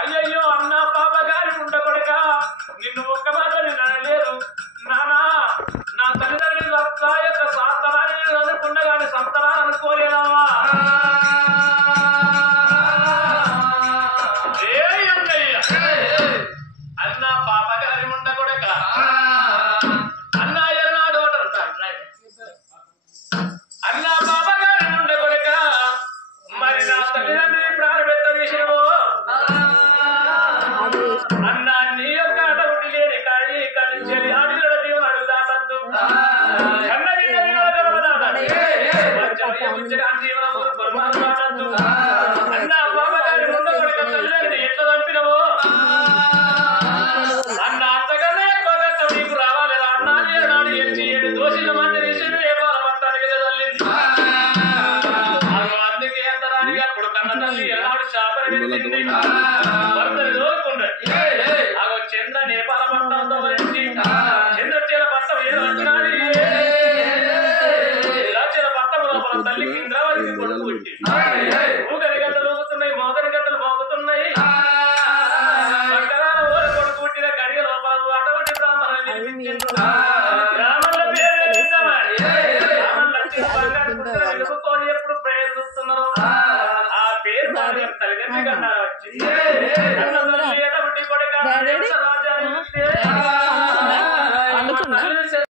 అయ్యయ్యో అన్న పాప గారి ఉండకొడక నిన్ను ఒక్క మాట అనలేదు నానా. నా తల్లిదండ్రులు యొక్క సంతానాన్ని అనుకున్నగాని సంతానాన్ని అనుకోలేదమ్మా. అన్న పాప గారి ఉండకొడక అన్న ఎన్నాడు అన్న పాప గారి ఉండకొడక మరి నా తల్లిదండ్రులు ప్రాణపెట్ట విషయమో అన్న నీ యొక్క అటవుటి లేని కాడి కలించేది ఆడిల దీవనాడు దాటద్దు అన్న జీవనము పరమాత్మ దాటద్దు. అన్న బాబగారి ముందు కొడుక తల్లిని ఎట్లా చంపినవో అన్న అంతకన్నా ఎక్కువ కష్టం నీకు రావాలి. అన్న నాడు ఎచ్చి 7 దోషుల మంది రిషులు వ్యాపార పట్టానికి తల్లింది. అందుకే ఎంతరానికి అప్పుడు కన్న తల్లి ఎలాడు శాపని భర్తని దోరుకుండ్రు. ఆగో చంద్ర నేపాల పట్టణంతో వరించి చంద్రచీల పట్టం ఏ వచ్చినాడు లక్షల పట్టం లోపల తల్లికి ఇంద్రావతికి కొడుకు పుట్టి ఊగని గంటలు ఊగుతున్నాయి, మోగని గంటలు మోగుతున్నాయి. పక్కన ఊర కొడుకు పుట్టిన గడియ లోపల అటువంటి బ్రాహ్మణులు నిర్మించారు. బ్రాహ్మణుల పేరు బ్రాహ్మణ లక్ష్మి బంగారు పుట్టిన వెలుగుకొని ఎప్పుడు ప్రేమ చూస్తున్నారు. ఆ పేరు తల్లిదండ్రి కన్నా వచ్చింది.